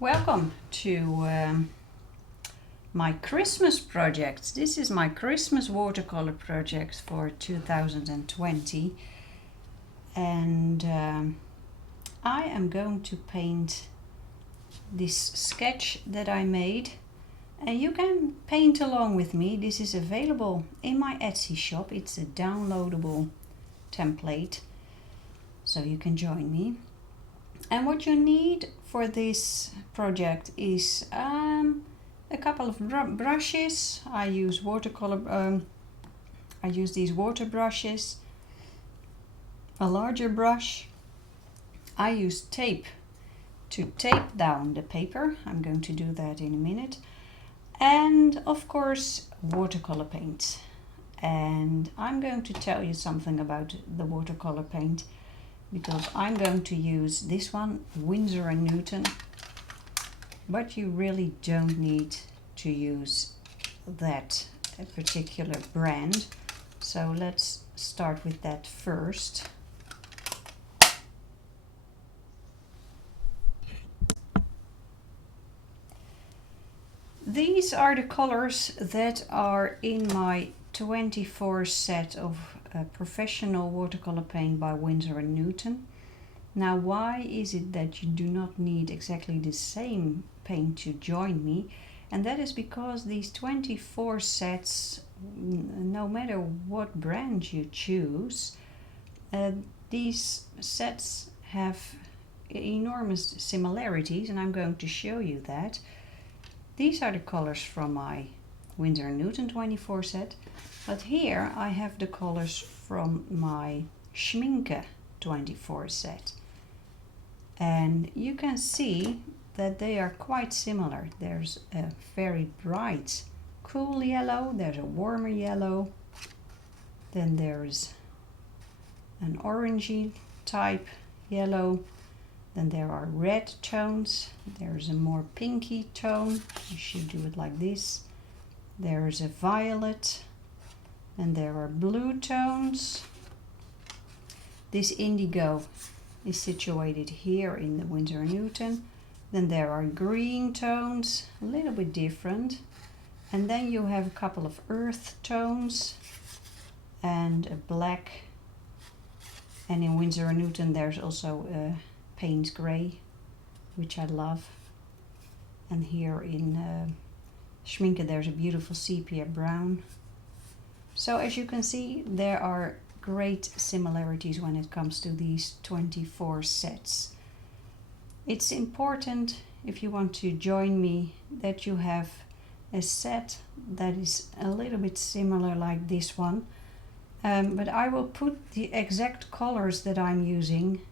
Welcome to my Christmas project. This is my Christmas watercolor project for 2020, and I am going to paint this sketch that I made, and you can paint along with me. This is available in my Etsy shop. It's a downloadable template, so you can join me. And what you need for this project is a couple of brushes. I use watercolor. I use these water brushes. A larger brush. I use tape to tape down the paper. I'm going to do that in a minute. And of course, watercolor paint. And I'm going to tell you something about the watercolor paint, because I'm going to use this one, Winsor Newton, but you really don't need to use that particular brand. So let's start with that first. These are the colors that are in my 24 set of professional watercolor paint by Winsor Newton. Now, why is it that you do not need exactly the same paint to join me? And that is because these 24 sets, no matter what brand you choose, these sets have enormous similarities, and I'm going to show you that. These are the colors from my Winsor Newton 24 set. But here I have the colors from my Schminke 24 set. And you can see that they are quite similar. There's a very bright, cool yellow, there's a warmer yellow, then there's an orangey type yellow, then there are red tones, there's a more pinky tone, you should do it like this, there's a violet, and there are blue tones. This indigo is situated here in the Winsor Newton. Then there are green tones, a little bit different. And then you have a couple of earth tones and a black. And in Winsor Newton there's also a Payne's grey, which I love. And here in Schminke there's a beautiful sepia brown. So as you can see, there are great similarities when it comes to these 24 sets. It's important, if you want to join me, that you have a set that is a little bit similar like this one. But I will put the exact colors that I'm using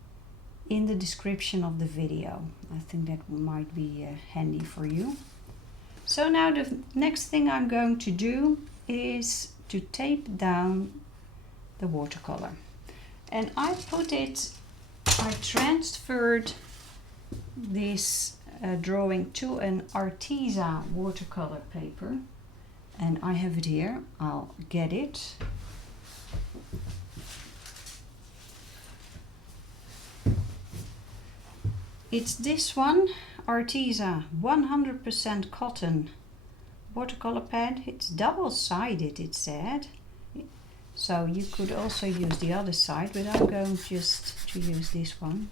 in the description of the video. I think that might be handy for you. So now the next thing I'm going to do is to tape down the watercolor. And I transferred this drawing to an Arteza watercolor paper. And I have it here, I'll get it. It's this one, Arteza 100% cotton watercolor pad. It's double-sided, it said, so you could also use the other side, but I'm going just to use this one.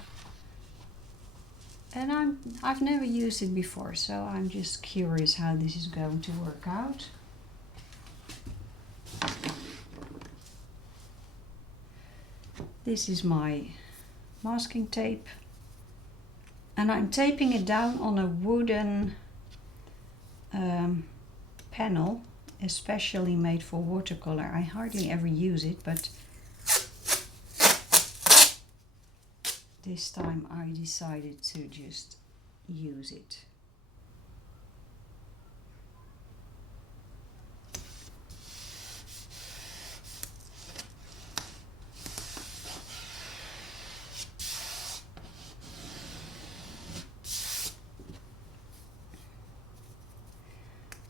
And I've never used it before, so I'm just curious how this is going to work out. This is my masking tape, and I'm taping it down on a wooden panel, especially made for watercolor. I hardly ever use it, but this time I decided to just use it.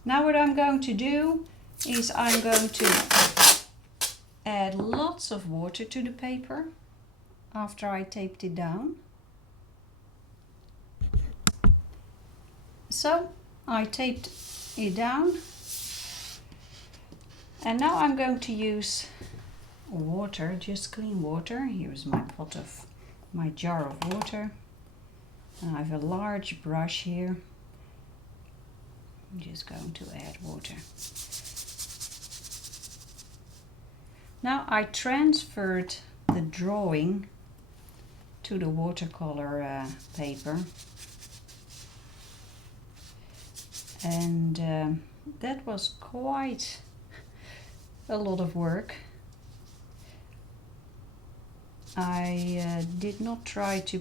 Now what I'm going to do is I'm going to add lots of water to the paper after I taped it down. So I taped it down, and now I'm going to use water, just clean water. Here's my jar of water. I have a large brush here. I'm just going to add water. Now I transferred the drawing to the watercolor paper, and that was quite a lot of work. I did not try to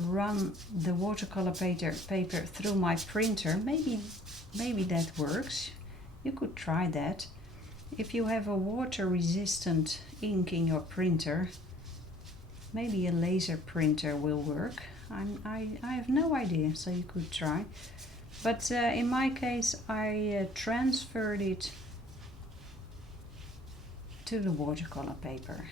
run the watercolor paper through my printer. Maybe that works. You could try that. If you have a water resistant ink in your printer, maybe a laser printer will work. I have no idea, so you could try. But in my case, I transferred it to the watercolor paper.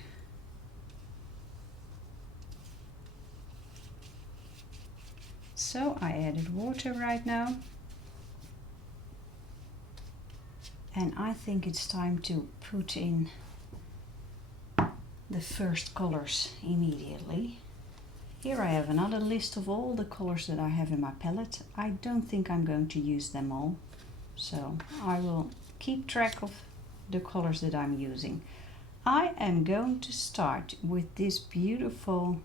So I added water right now. And I think it's time to put in the first colors immediately. Here I have another list of all the colors that I have in my palette. I don't think I'm going to use them all, so I will keep track of the colors that I'm using. I am going to start with this beautiful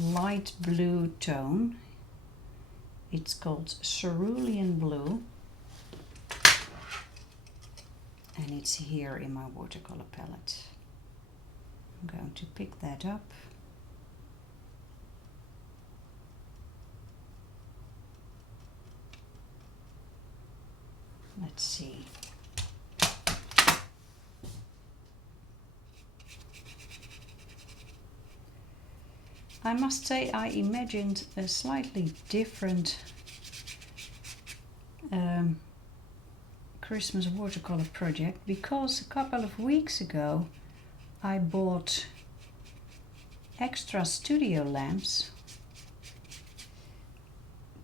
light blue tone. It's called cerulean blue, and it's here in my watercolor palette. I'm going to pick that up. Let's see. I must say I imagined a slightly different Christmas watercolor project, because a couple of weeks ago I bought extra studio lamps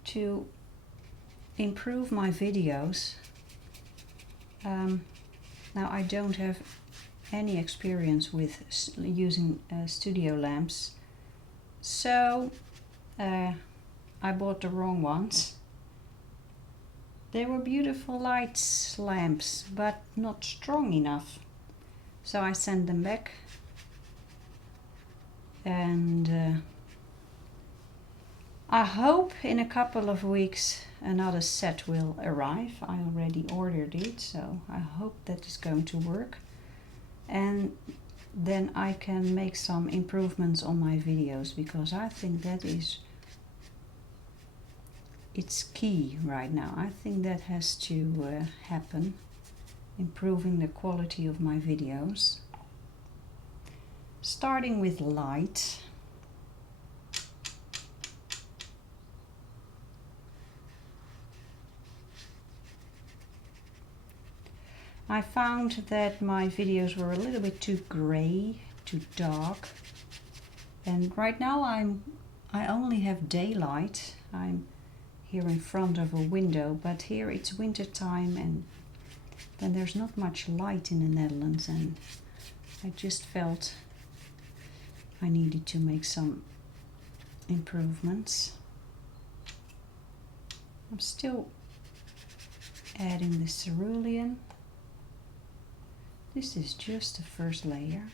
to improve my videos. Now I don't have any experience with using studio lamps, so I bought the wrong ones. They were beautiful lights lamps, but not strong enough, so I sent them back, and I hope in a couple of weeks another set will arrive. I already ordered it, so I hope that is going to work, and then I can make some improvements on my videos, because I think that is it's key right now. I think that has to happen, improving the quality of my videos. Starting with light. I found that my videos were a little bit too grey, too dark, and right now I only have daylight. I'm here in front of a window, but here it's winter time, and then there's not much light in the Netherlands, and I just felt I needed to make some improvements. I'm still adding the cerulean. This is just the first layer.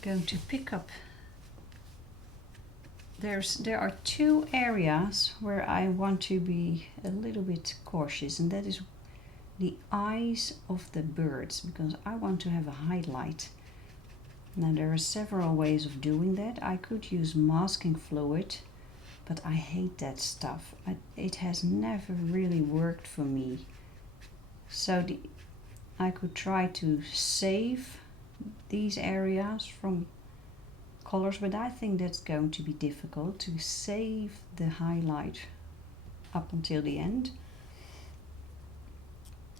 Going to pick up. There are two areas where I want to be a little bit cautious, and that is the eyes of the birds, because I want to have a highlight. Now there are several ways of doing that. I could use masking fluid, but I hate that stuff. It has never really worked for me. So I could try to save these areas from colors, but I think that's going to be difficult to save the highlight up until the end.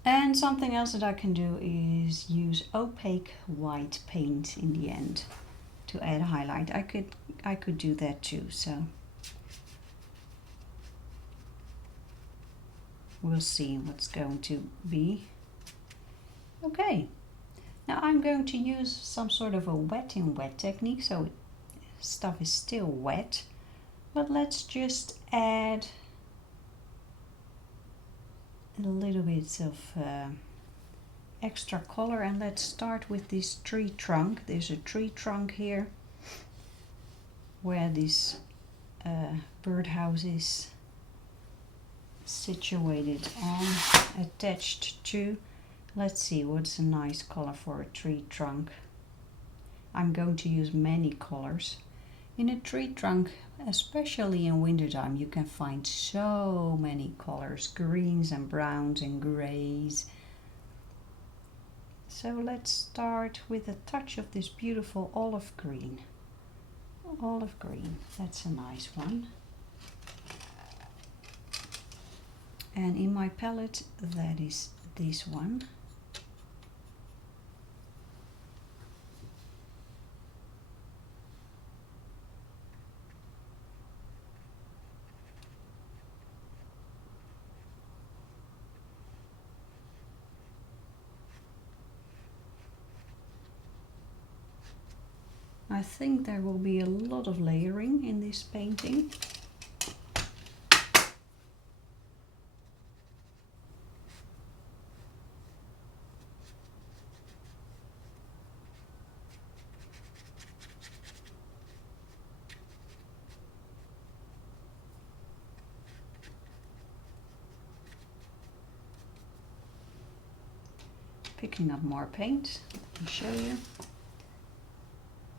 And something else that I can do is use opaque white paint in the end to add highlight. I could do that too, so we'll see what's going to be. Okay, now I'm going to use some sort of a wet in wet technique, so stuff is still wet, but let's just add a little bit of extra color, and let's start with this tree trunk. There's a tree trunk here where this birdhouse is situated on, attached to. Let's see what's a nice color for a tree trunk. I'm going to use many colors. In a tree trunk, especially in wintertime, you can find so many colors, greens and browns and grays. So let's start with a touch of this beautiful olive green. Olive green, that's a nice one. And in my palette, that is this one. I think there will be a lot of layering in this painting. Picking up more paint, let me show you.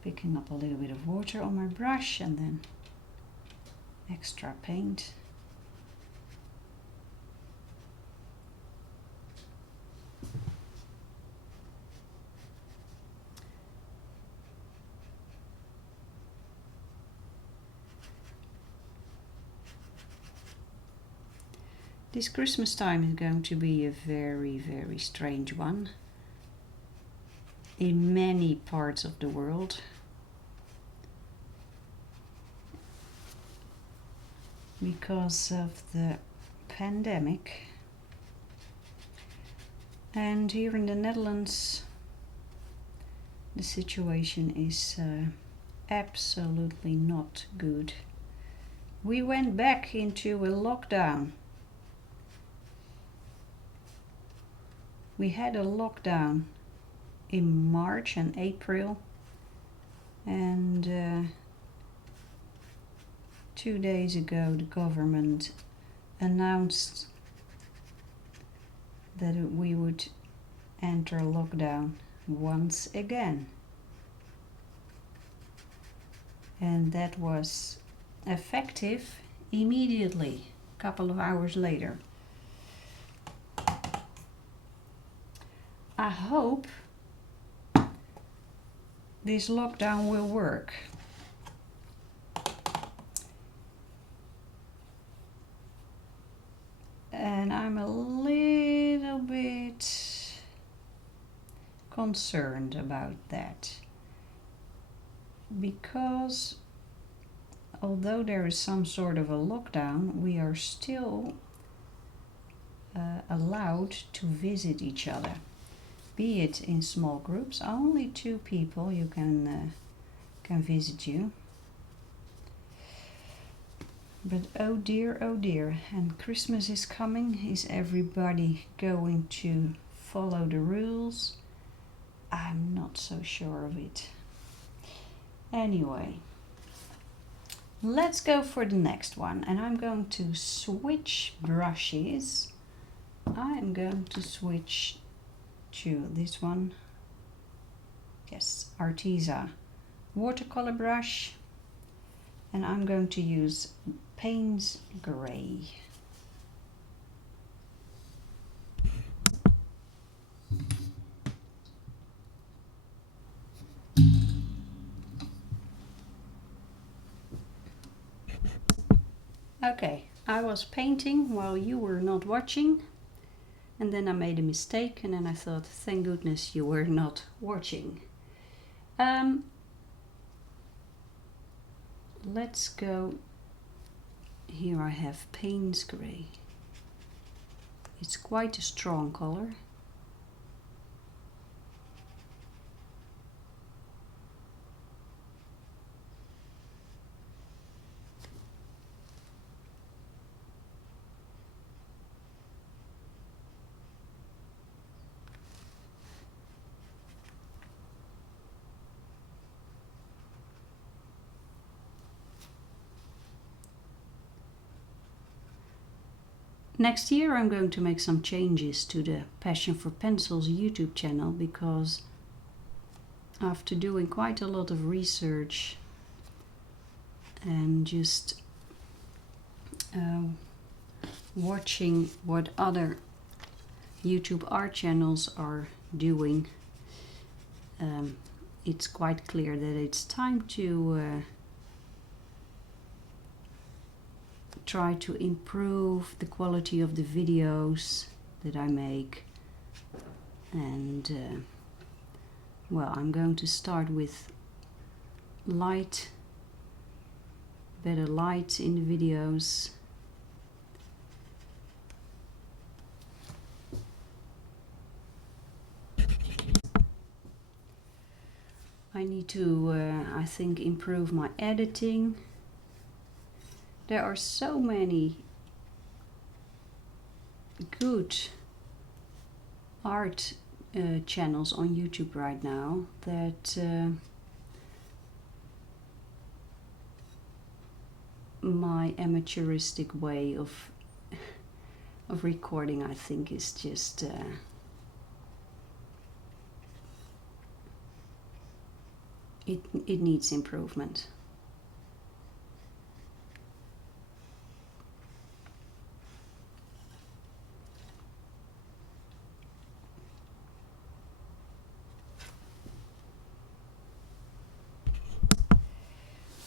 Picking up a little bit of water on my brush and then extra paint. This Christmas time is going to be a very, very strange one in many parts of the world. Because of the pandemic. And here in the Netherlands, the situation is absolutely not good. We went back into a lockdown. We had a lockdown in March and April, and 2 days ago the government announced that we would enter lockdown once again, and that was effective immediately, a couple of hours later. I hope this lockdown will work. And I'm a little bit concerned about that, because although there is some sort of a lockdown, we are still allowed to visit each other, be it in small groups. Only 2 people you can visit you. But oh dear, and Christmas is coming. Is everybody going to follow the rules? I'm not so sure of it. Anyway, let's go for the next one, and I'm going to switch brushes. I am going to switch to this one. Yes, Arteza watercolor brush, and I'm going to use Payne's Grey. Okay, I was painting while you were not watching, And then I made a mistake, and then I thought, thank goodness you were not watching. Let's go. Here I have Payne's grey. It's quite a strong color. Next year I'm going to make some changes to the Passion for Pencils YouTube channel, because after doing quite a lot of research and just watching what other YouTube art channels are doing, it's quite clear that it's time to try to improve the quality of the videos that I make. And well, I'm going to start with better light in the videos. I need to, I think, improve my editing. There are so many good art channels on YouTube right now that my amateuristic way of recording, I think, is just it needs improvement.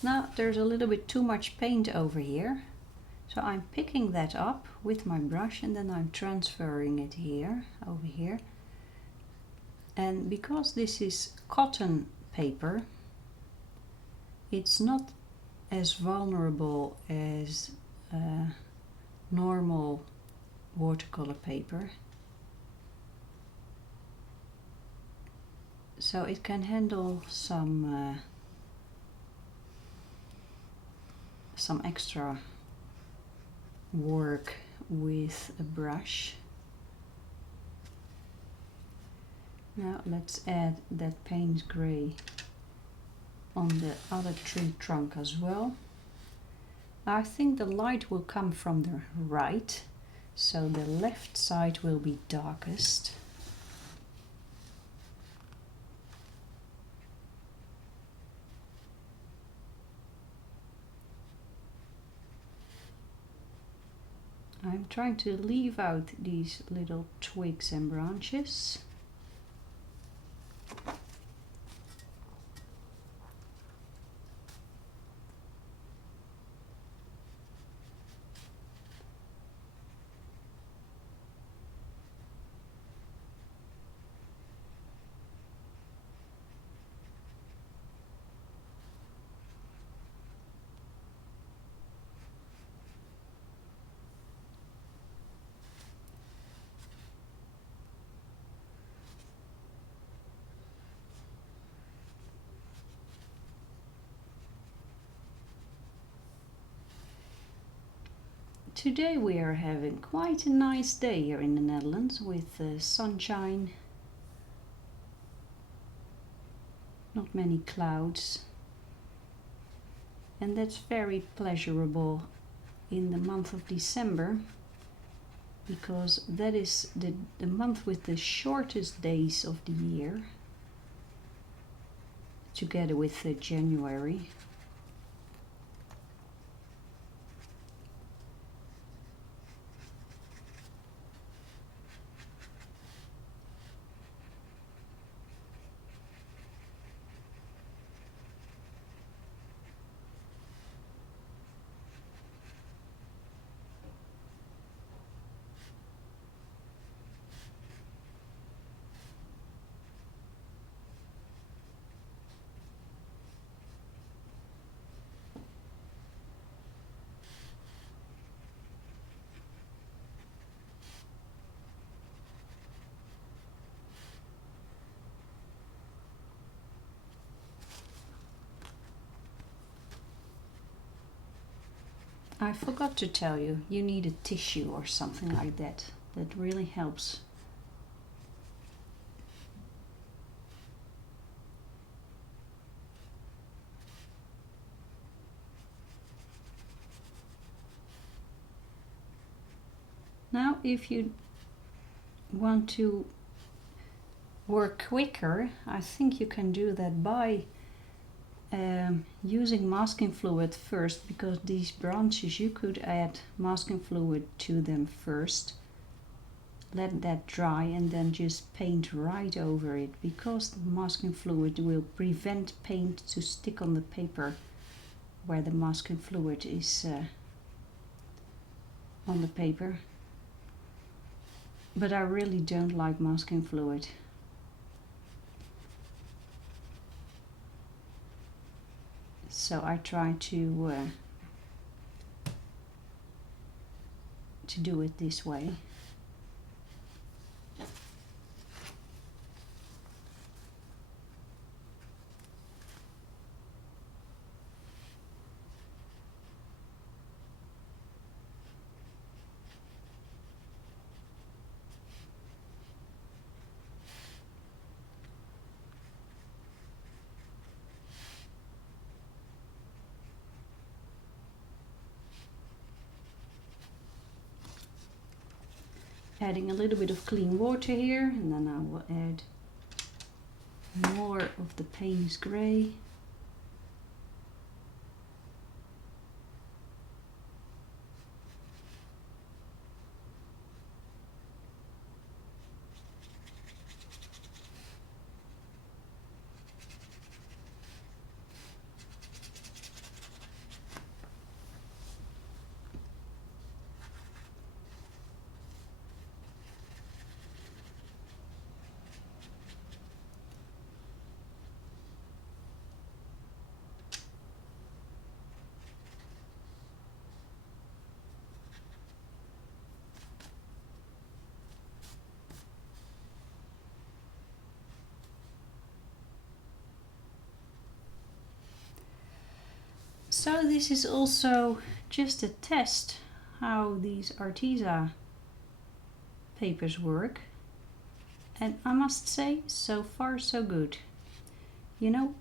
Now there's a little bit too much paint over here, so I'm picking that up with my brush and then I'm transferring it over here. And because this is cotton paper, it's not as vulnerable as normal watercolor paper, so it can handle some extra work with a brush. Now let's add that Payne's grey on the other tree trunk as well. I think the light will come from the right, so the left side will be darkest. I'm trying to leave out these little twigs and branches. Today we are having quite a nice day here in the Netherlands with sunshine, not many clouds, and that's very pleasurable in the month of December, because that is the month with the shortest days of the year, together with January. I forgot to tell you, you need a tissue or something like that. That really helps. Now, if you want to work quicker, I think you can do that by using masking fluid first, because these branches you could add masking fluid to them first, let that dry, and then just paint right over it, because the masking fluid will prevent paint to stick on the paper where the masking fluid is on the paper. But I really don't like masking fluid. So I try to do it this way. Adding a little bit of clean water here, and then I will add more of the Payne's grey. So this is also just a test how these Arteza papers work, and I must say, so far so good. You know,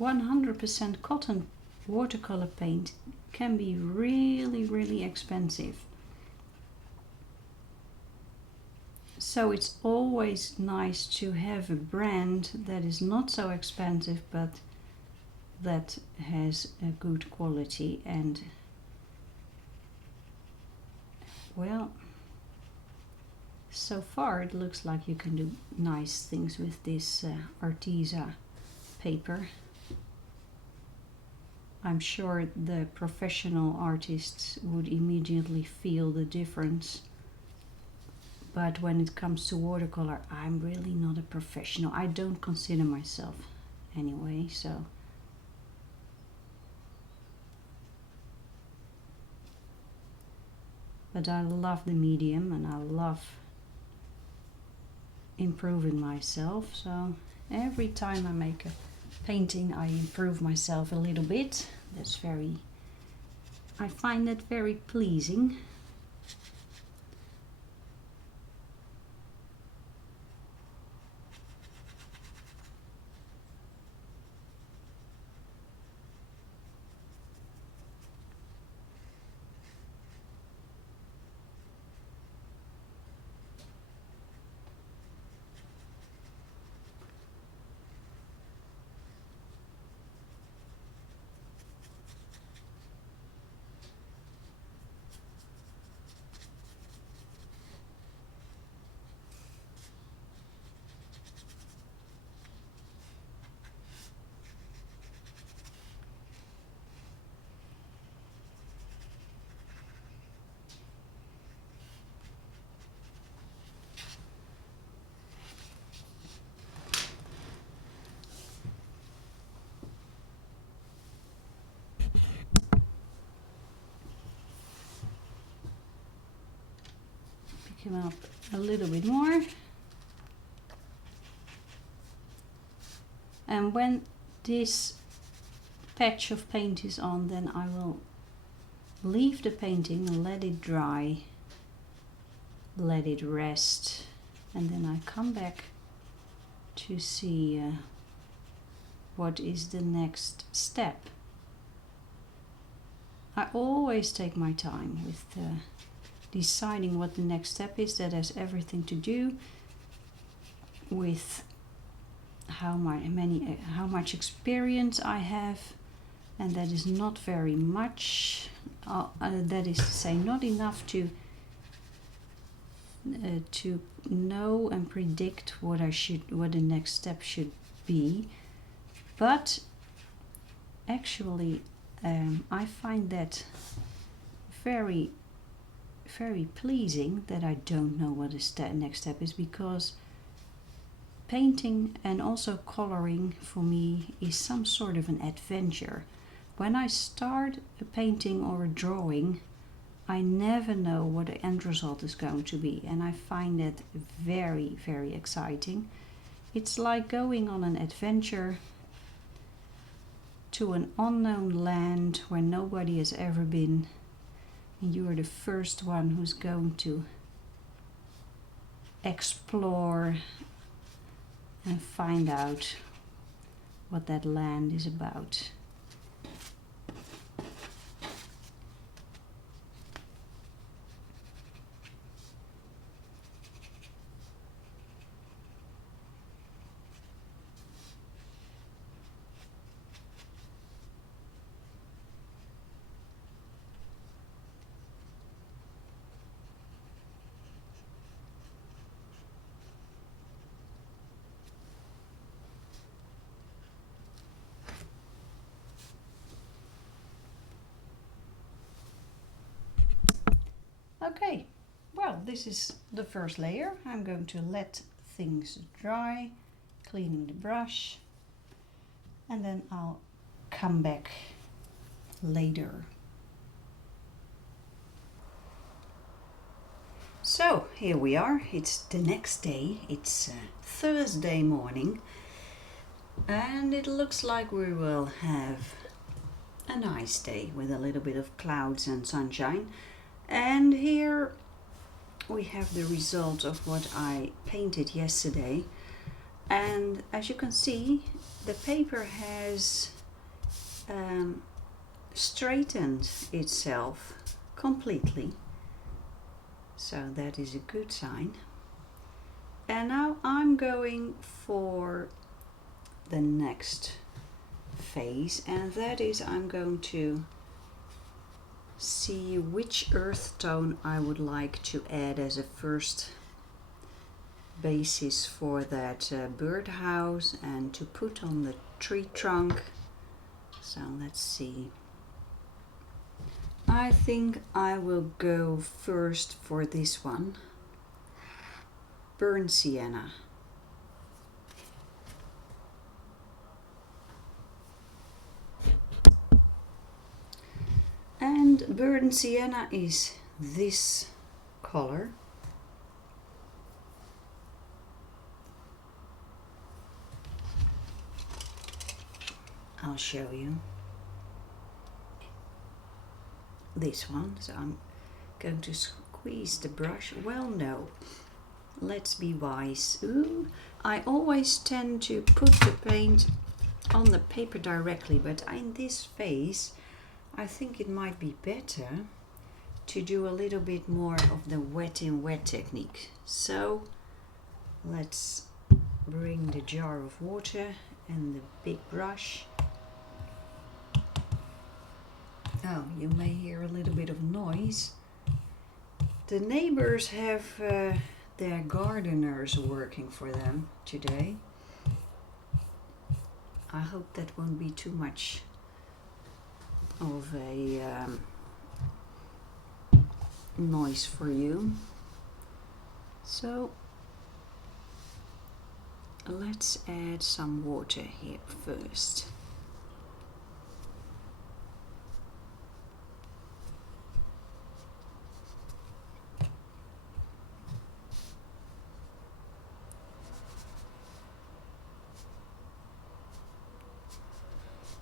100% cotton watercolor paint can be really expensive. So it's always nice to have a brand that is not so expensive but that has a good quality. And well, so far it looks like you can do nice things with this Arteza paper. I'm sure the professional artists would immediately feel the difference, but when it comes to watercolor, I'm really not a professional. I don't consider myself anyway, so but I love the medium and I love improving myself, so every time I make a painting I improve myself a little bit. I find that very pleasing. Pick him up a little bit more. And when this patch of paint is on, then I will leave the painting and let it dry, let it rest, and then I come back to see what is the next step. I always take my time with deciding what the next step is. That has everything to do with how much experience I have, and that is not very much. That is to say, not enough to know and predict what the next step should be. But actually, I find that very, very pleasing that I don't know what the next step is, because painting and also coloring for me is some sort of an adventure. When I start a painting or a drawing, I never know what the end result is going to be, and I find that very, very exciting. It's like going on an adventure to an unknown land where nobody has ever been, and you are the first one who's going to explore and find out what that land is about. Okay, well, this is the first layer. I'm going to let things dry, cleaning the brush, and then I'll come back later. So here we are, it's the next day, it's Thursday morning, and it looks like we will have a nice day with a little bit of clouds and sunshine. And here we have the result of what I painted yesterday, and as you can see, the paper has straightened itself completely, so that is a good sign. And now I'm going for the next phase, and that is I'm going to see which earth tone I would like to add as a first basis for that birdhouse and to put on the tree trunk. So let's see. I think I will go first for this one, burnt sienna. And burnt sienna is this color. I'll show you this one. So I'm going to squeeze the brush. Well, no, let's be wise. Ooh, I always tend to put the paint on the paper directly, but in this phase I think it might be better to do a little bit more of the wet in wet technique. So let's bring the jar of water and the big brush. Oh, you may hear a little bit of noise. The neighbors have their gardeners working for them today. I hope that won't be too much of a noise for you. So let's add some water here first.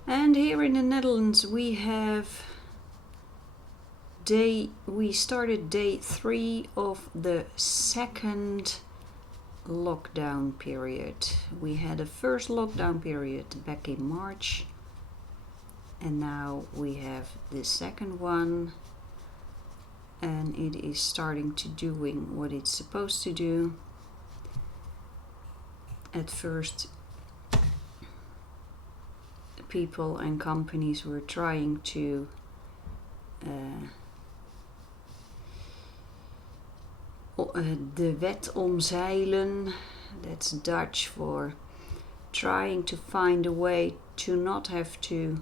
And here in the Netherlands we have we started day 3 of the second lockdown period. We had a first lockdown period back in March, and now we have the second one, and it is starting to doing what it's supposed to do. At first, people and companies were trying to de wet omzeilen. That's Dutch for trying to find a way to not have to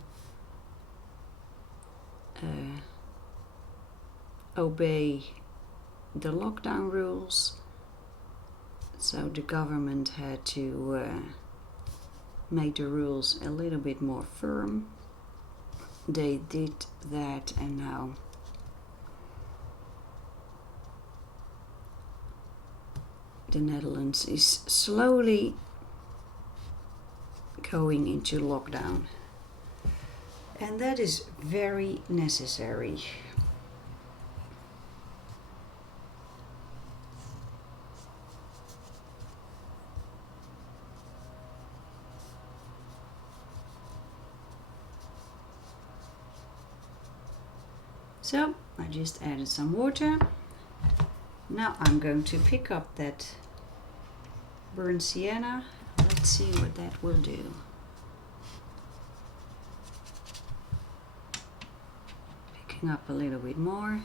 obey the lockdown rules. So the government had to make the rules a little bit more firm. They did that, and now the Netherlands is slowly going into lockdown, and that is very necessary. So I just added some water. Now I'm going to pick up that burnt sienna. Let's see what that will do. Picking up a little bit more.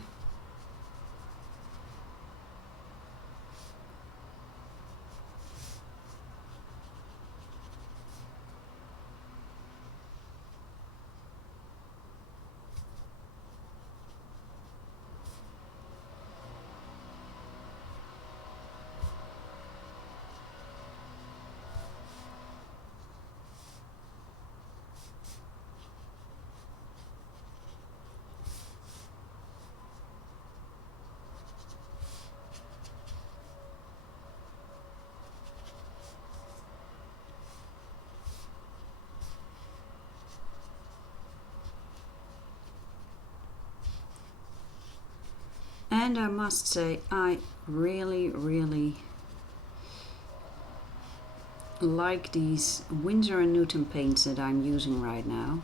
And I must say, I really like these Winsor Newton paints that I'm using right now.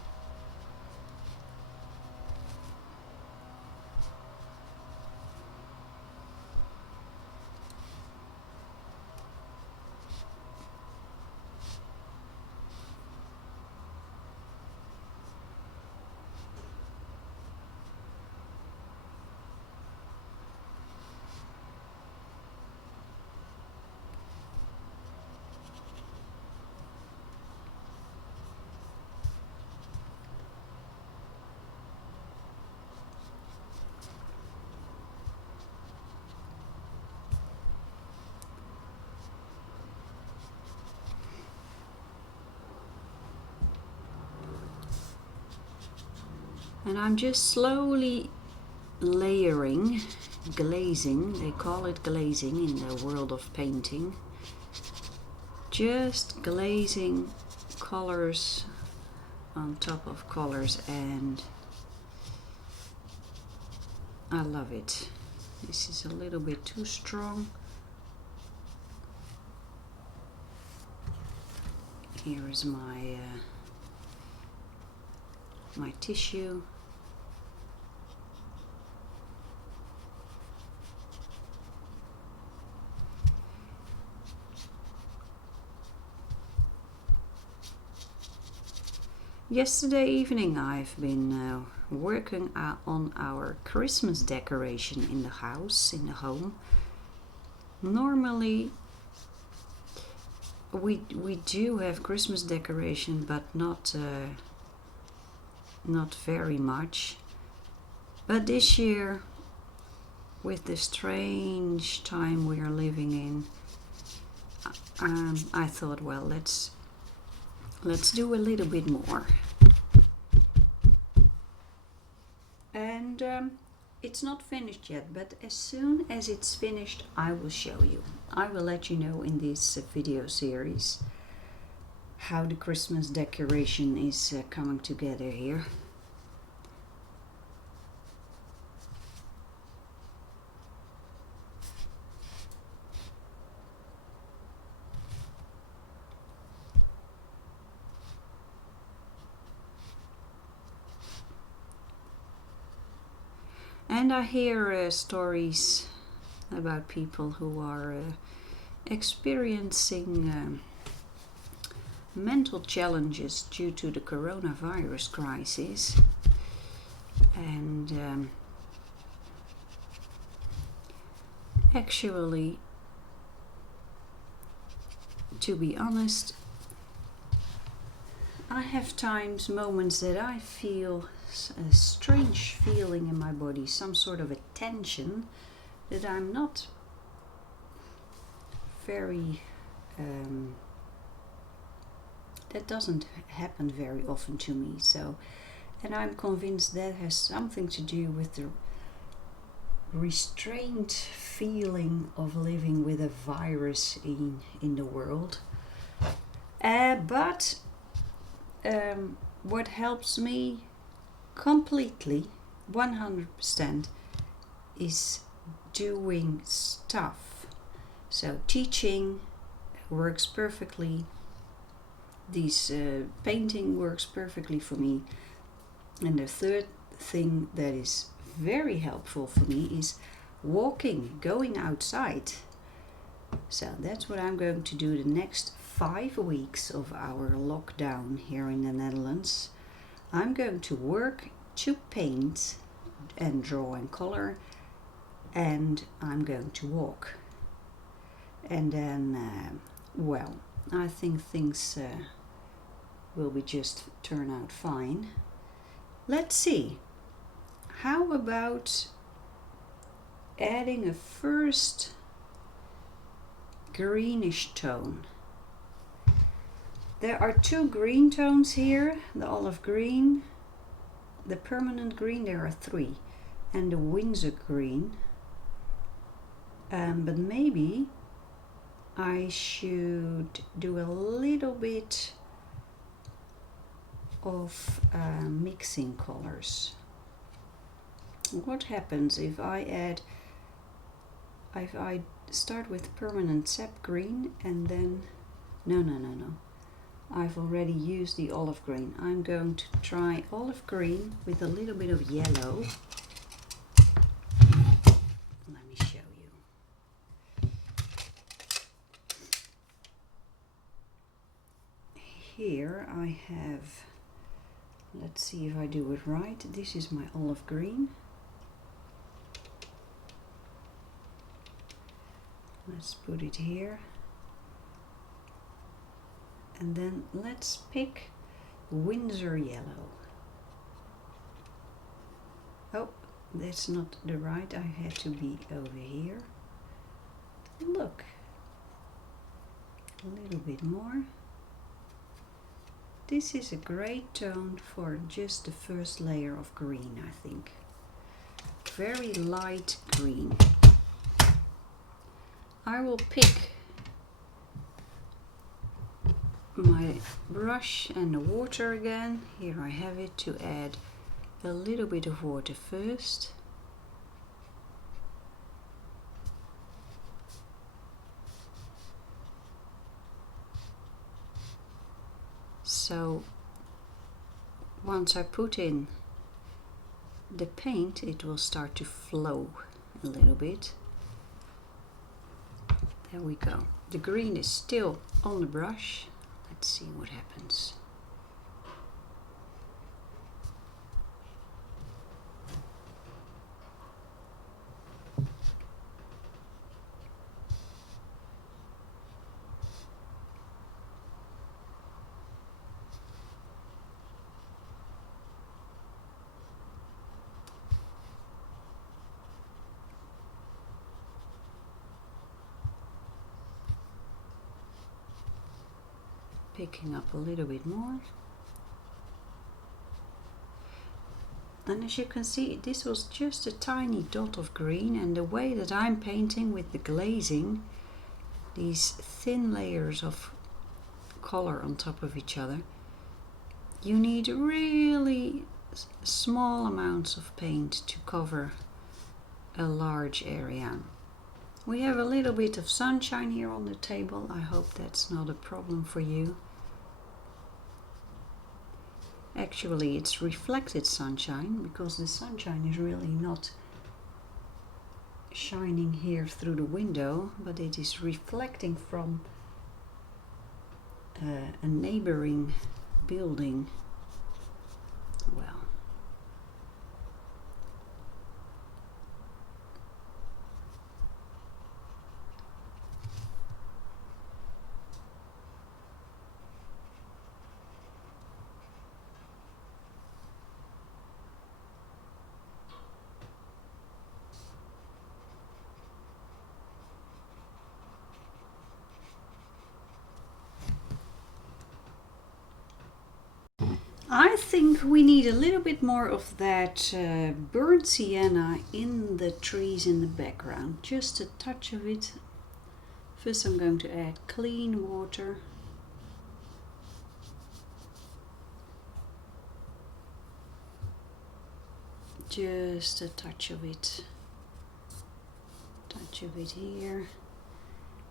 And I'm just slowly layering, glazing, they call it glazing in the world of painting. Just glazing colors on top of colors, and I love it. This is a little bit too strong. Here is my my tissue. Yesterday evening I've been working on our Christmas decoration in the house, in the home. Normally we do have Christmas decoration, but not very much. But this year, with the strange time we are living in, I thought, well, let's do a little bit more. And it's not finished yet, but as soon as it's finished, I will show you. I will let you know in this video series how the Christmas decoration is coming together here. And I hear stories about people who are experiencing mental challenges due to the coronavirus crisis. And actually, to be honest, I have moments that I feel a strange feeling in my body, some sort of a tension that I'm not very, that doesn't happen very often to me. So, and I'm convinced that has something to do with the restrained feeling of living with a virus in the world. But what helps me completely, 100%, is doing stuff. So teaching works perfectly. This painting works perfectly for me. And the third thing that is very helpful for me is walking, going outside. So that's what I'm going to do the next 5 weeks of our lockdown here in the Netherlands. I'm going to work to paint and draw and color, and I'm going to walk. And then, well, I think things will be just turn out fine. Let's see. How about adding a first greenish tone? There are 2 green tones here, the olive green, the permanent green, there are 3, and the Winsor green. But maybe I should do a little bit of mixing colors. What happens if I start with permanent sap green and then, no. I've already used the olive green. I'm going to try olive green with a little bit of yellow. Let me show you. Here I have, let's see if I do it right. This is my olive green. Let's put it here. And then let's pick Winsor yellow. Oh, that's not the right. I had to be over here. Look. A little bit more. This is a great tone for just the first layer of green, I think. Very light green. I will pick my brush and the water again. Here I have it, to add a little bit of water first. So once I put in the paint, it will start to flow a little bit. There we go. The green is still on the brush. Let's see what happens. Picking up a little bit more. And as you can see, this was just a tiny dot of green, and the way that I'm painting with the glazing, these thin layers of color on top of each other, you need really small amounts of paint to cover a large area. We have a little bit of sunshine here on the table. I hope that's not a problem for you. Actually, it's reflected sunshine, because the sunshine is really not shining here through the window, but it is reflecting from a neighboring building. Well, I think we need a little bit more of that burnt sienna in the trees in the background. Just a touch of it. First I'm going to add clean water. Just a touch of it. Touch of it here.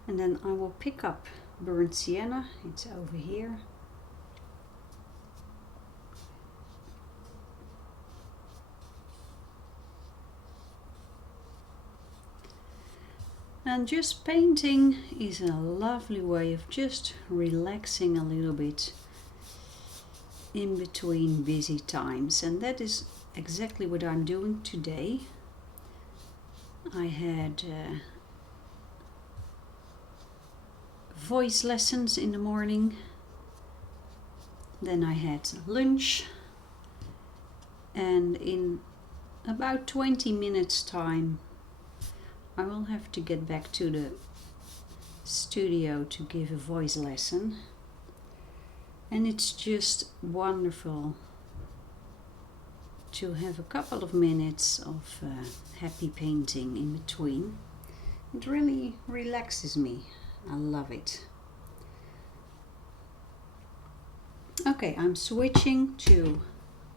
And then I will pick up burnt sienna. It's over here. And just painting is a lovely way of just relaxing a little bit in between busy times, and that is exactly what I'm doing today. I had voice lessons in the morning, then I had lunch, and in about 20 minutes time I will have to get back to the studio to give a voice lesson, and it's just wonderful to have a couple of minutes of happy painting in between. It really relaxes me. I love it. Okay, I'm switching to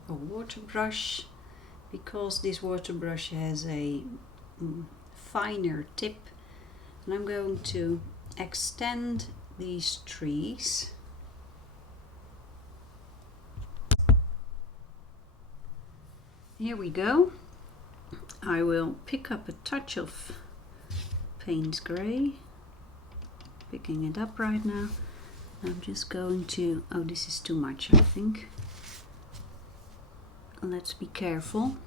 a water brush because this water brush has a finer tip, and I'm going to extend these trees. Here we go. I will pick up a touch of Payne's grey, picking it up right now. I'm just going to, oh, this is too much, I think. Let's be careful.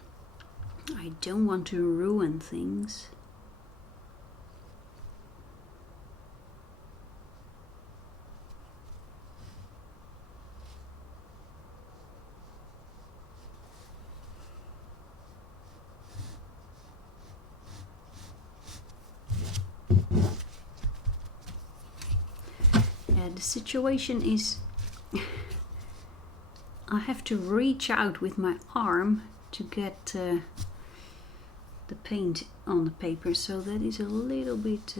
I don't want to ruin things. The situation is I have to reach out with my arm to get the paint on the paper, so that is a little bit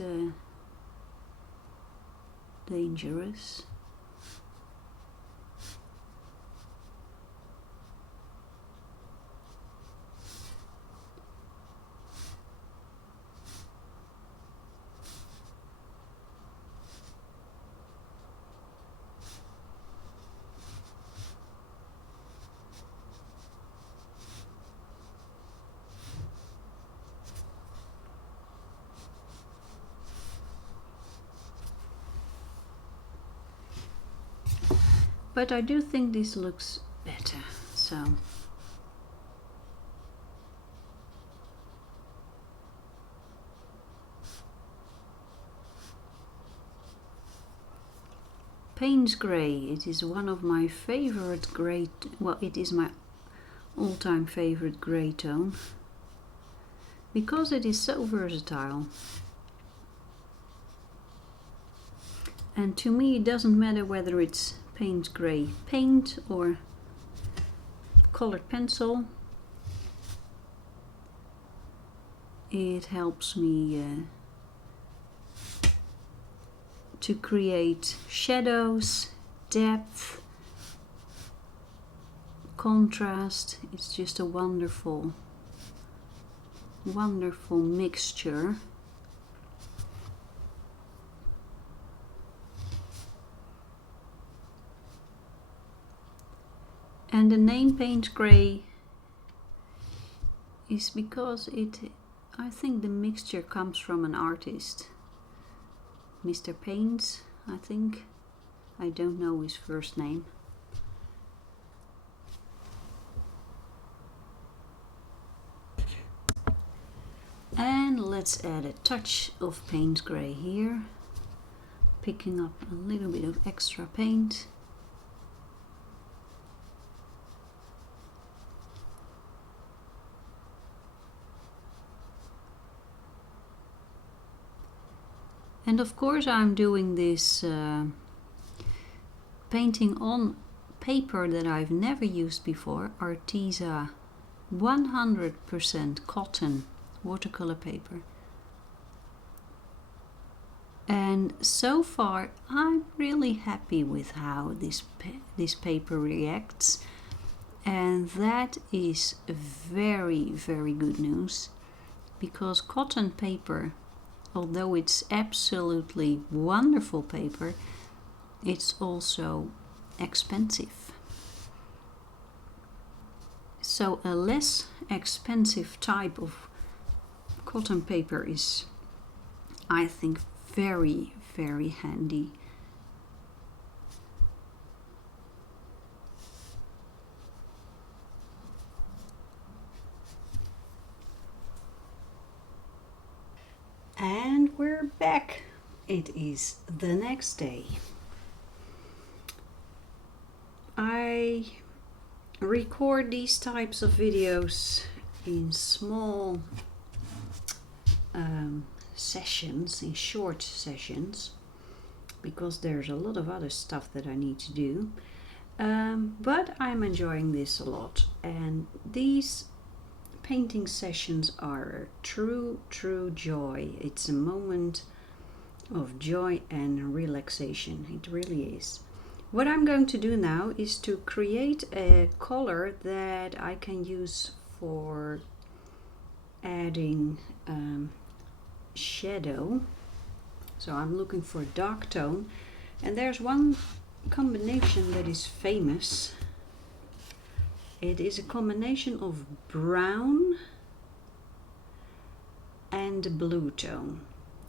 dangerous. But I do think this looks better, so Payne's grey, it is one of my favorite grey, well, it is my all-time favorite grey tone because it is so versatile. And to me it doesn't matter whether it's Payne's grey paint or colored pencil. It helps me to create shadows, depth, contrast. It's just a wonderful, wonderful mixture. And the name Payne's grey is because I think the mixture comes from an artist, Mr. Payne, I think. I don't know his first name. And let's add a touch of paint grey here, picking up a little bit of extra paint. And of course I'm doing this painting on paper that I've never used before, Arteza 100% cotton watercolor paper. And so far I'm really happy with how this paper reacts, and that is very, very good news, because cotton paper, although it's absolutely wonderful paper, it's also expensive. So a less expensive type of cotton paper is, I think, very, very handy. And we're back. It is the next day. I record these types of videos in small sessions, in short sessions, because there's a lot of other stuff that I need to do. But I'm enjoying this a lot, and these painting sessions are a true joy. It's a moment of joy and relaxation. It really is. What I'm going to do now is to create a color that I can use for adding shadow. So I'm looking for a dark tone, and there's one combination that is famous. It is a combination of brown and blue tone,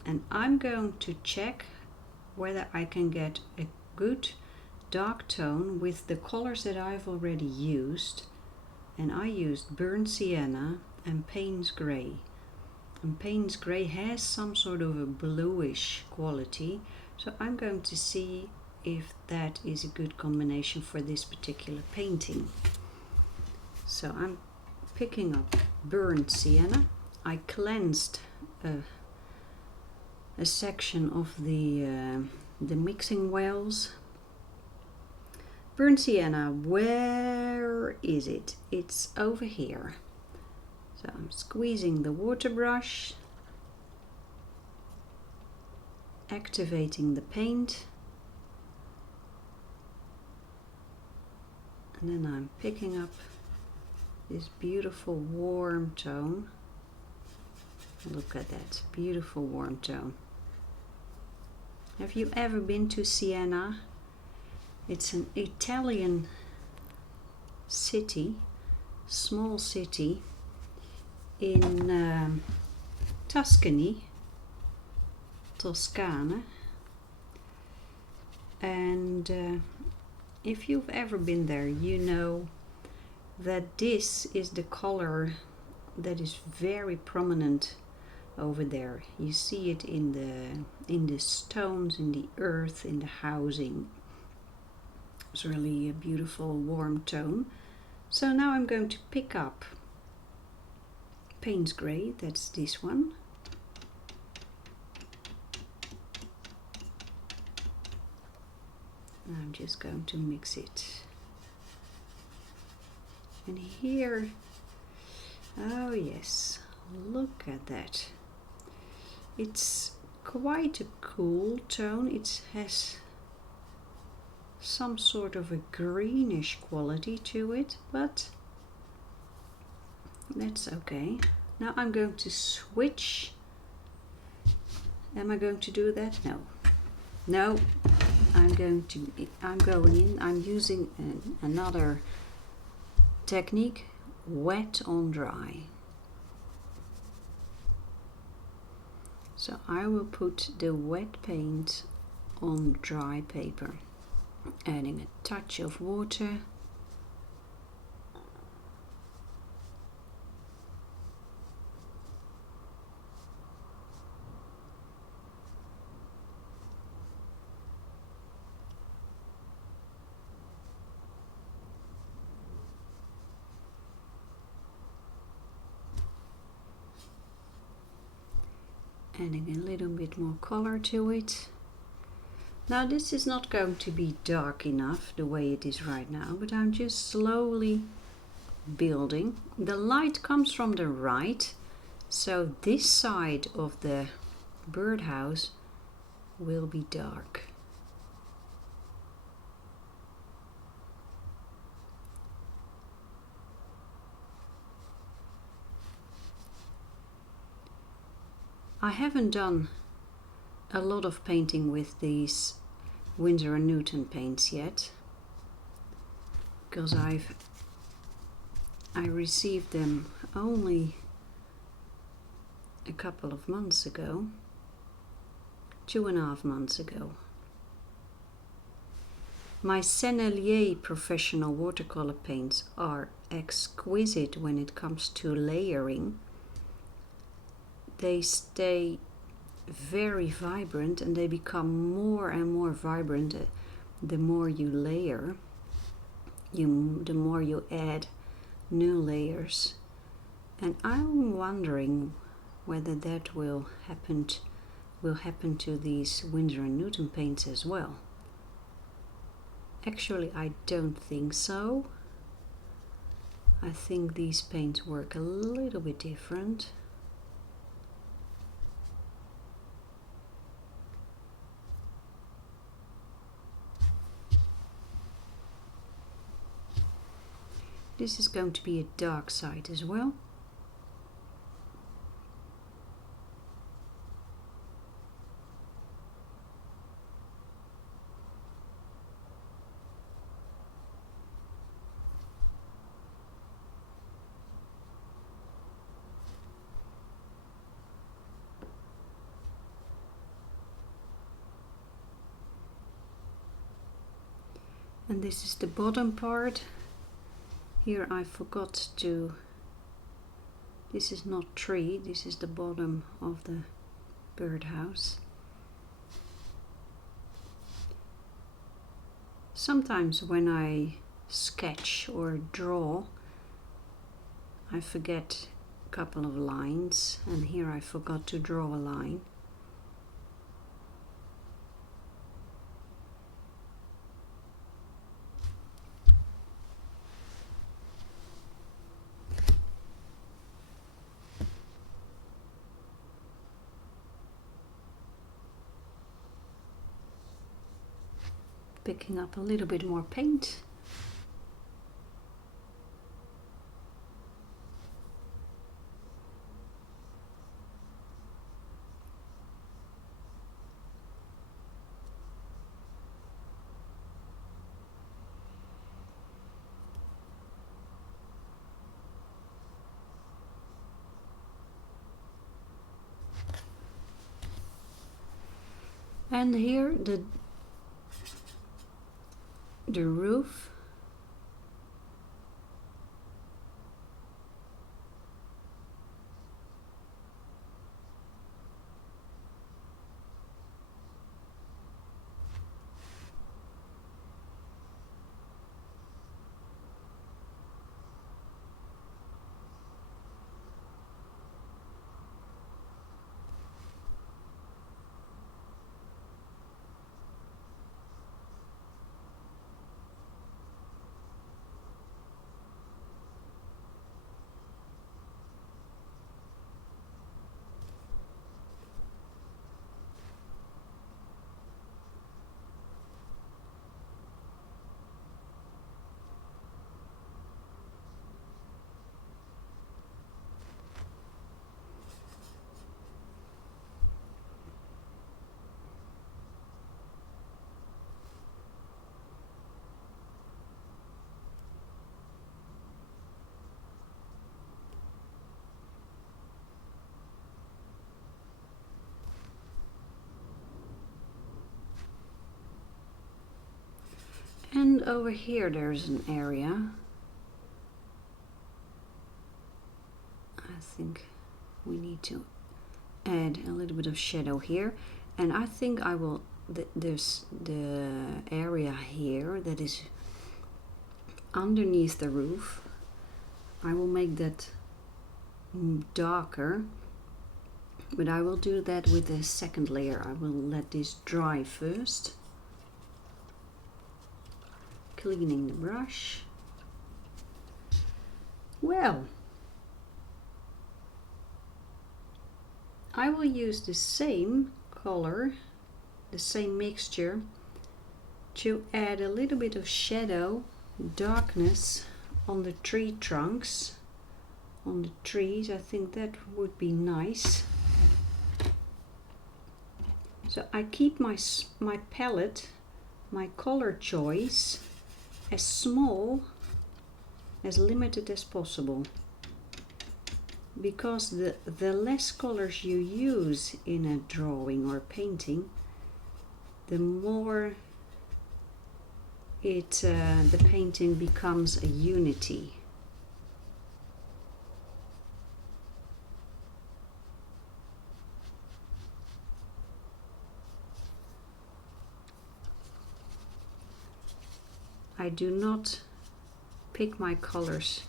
and I'm going to check whether I can get a good dark tone with the colors that I've already used. And I used burnt sienna and Payne's grey, and Payne's grey has some sort of a bluish quality, so I'm going to see if that is a good combination for this particular painting. So I'm picking up burnt sienna. I cleansed a section of the mixing wells. Burnt sienna, where is it? It's over here. So I'm squeezing the water brush, activating the paint, and then I'm picking up this beautiful warm tone. Look at that beautiful warm tone. Have you ever been to Siena? It's an Italian city, small city in Tuscany, Toscana. And if you've ever been there, you know that this is the color that is very prominent over there. You see it in the stones, in the earth, in the housing. It's really a beautiful warm tone. So now I'm going to pick up Payne's grey, that's this one. And I'm just going to mix it. And here, oh yes, look at that. It's quite a cool tone. It has some sort of a greenish quality to it, but that's okay. Now I'm going to switch. Am I going to do that? No. No, I'm using another technique, wet on dry. So I will put the wet paint on dry paper, adding a touch of water. Adding a little bit more color to it. Now this is not going to be dark enough the way it is right now, but I'm just slowly building. The light comes from the right, so this side of the birdhouse will be dark. I haven't done a lot of painting with these Winsor Newton paints yet, because I received them only a couple of months ago, 2.5 months ago. My Sennelier professional watercolor paints are exquisite when it comes to layering. They stay very vibrant and they become more and more vibrant the more you layer, the more you add new layers. And I'm wondering whether that will happen to these Winsor Newton paints as well. Actually, I don't think so. I think these paints work a little bit different. This is going to be a dark side as well. And this is the bottom part. Here I forgot to, this is not tree, this is the bottom of the birdhouse. Sometimes when I sketch or draw, I forget a couple of lines, and here I forgot to draw a line. Picking up a little bit more paint. And here the roof. And over here there's an area. I think we need to add a little bit of shadow here, and I think I will there's the area here that is underneath the roof. I will make that darker, but I will do that with a second layer. I will let this dry first. Cleaning the brush. Well, I will use the same color, the same mixture, to add a little bit of shadow, darkness on the tree trunks, on the trees. I think that would be nice. So I keep my palette, my color choice, as small, as limited as possible, because the less colors you use in a drawing or painting, the more the painting becomes a unity. I do not pick my colors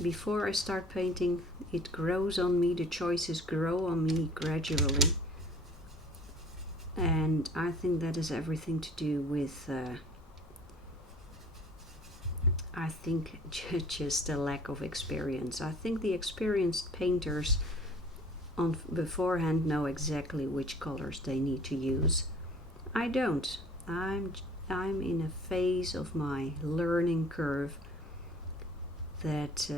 before I start painting. It grows on me, the choices grow on me gradually, and I think that is everything to do with I think just a lack of experience. I think the experienced painters on beforehand know exactly which colors they need to use. I don't. I'm in a phase of my learning curve that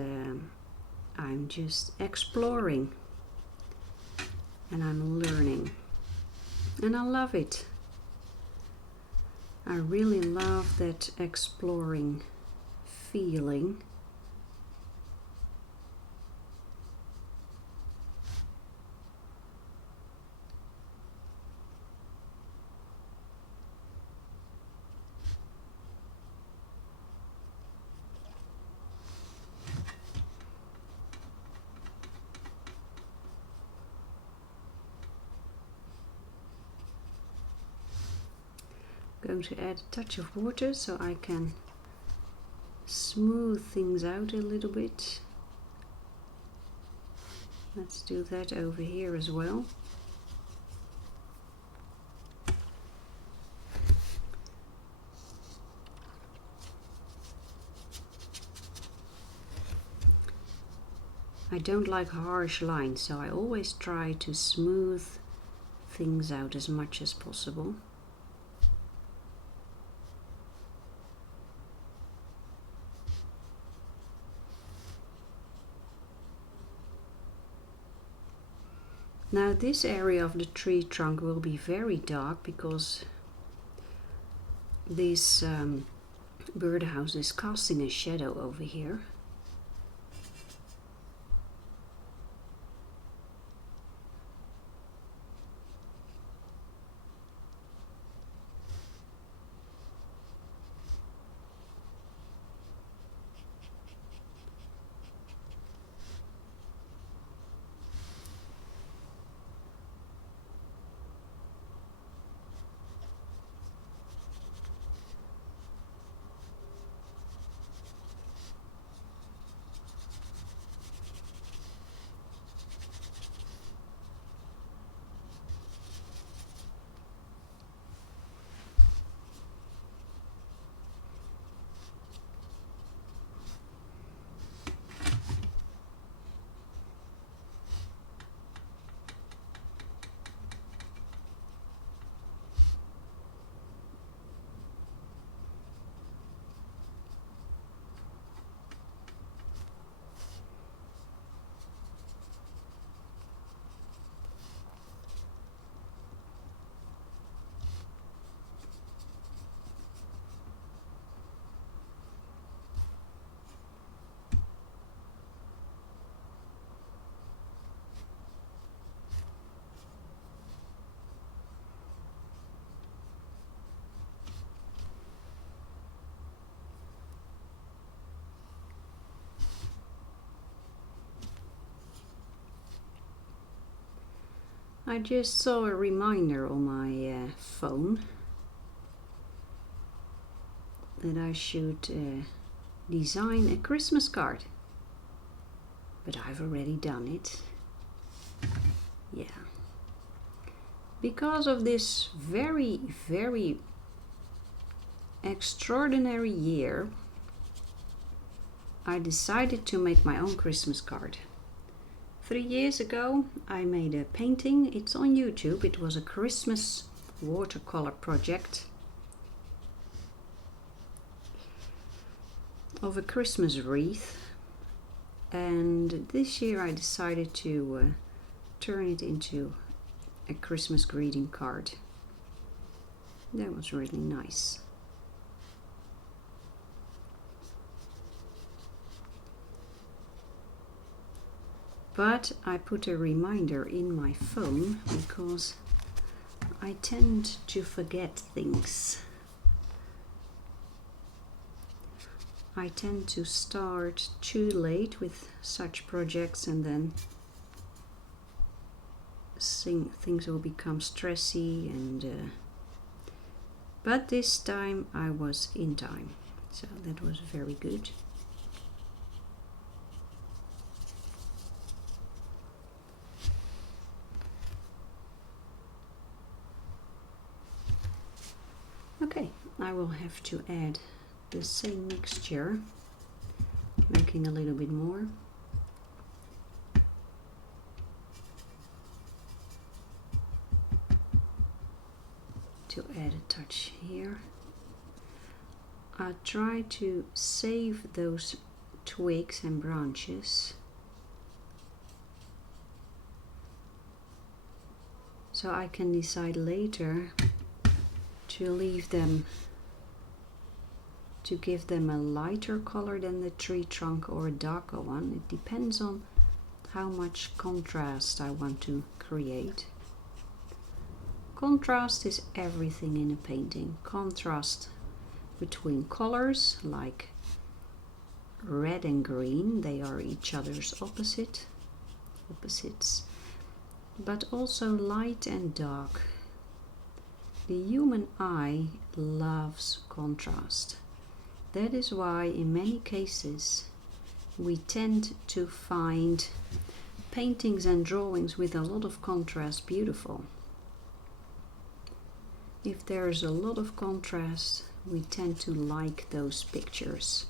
I'm just exploring, and I'm learning, and I love it. I really love that exploring feeling. Going to add a touch of water so I can smooth things out a little bit. Let's do that over here as well. I don't like harsh lines, so I always try to smooth things out as much as possible. Now this area of the tree trunk will be very dark because this birdhouse is casting a shadow over here. I just saw a reminder on my phone that I should design a Christmas card, but I've already done it. Yeah, because of this very extraordinary year, I decided to make my own Christmas card. 3 years ago I made a painting. It's on YouTube. It was a Christmas watercolor project of a Christmas wreath, and this year I decided to turn it into a Christmas greeting card. That was really nice. But I put a reminder in my phone because I tend to forget things. I tend to start too late with such projects, and then things will become stressy, and but this time I was in time, so that was very good. Okay, I will have to add the same mixture, making a little bit more. To add a touch here. I try to save those twigs and branches so I can decide later to leave them, to give them a lighter color than the tree trunk or a darker one. It depends on how much contrast I want to create. Contrast is everything in a painting. Contrast between colors, like red and green, they are each other's opposites, but also light and dark. The human eye loves contrast. That is why in many cases we tend to find paintings and drawings with a lot of contrast beautiful. If there is a lot of contrast, we tend to like those pictures.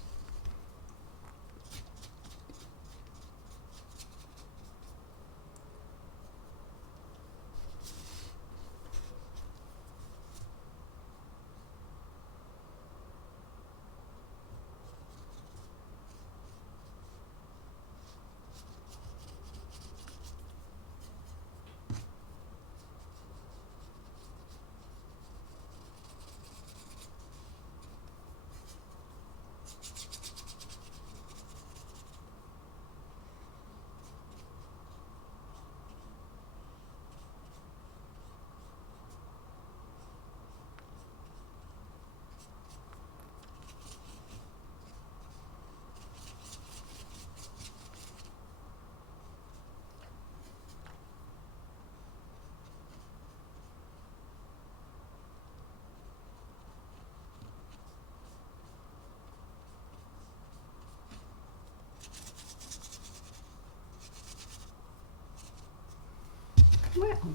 Well,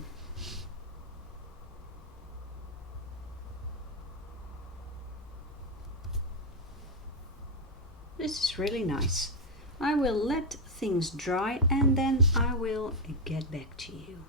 this is really nice. I will let things dry and then I will get back to you.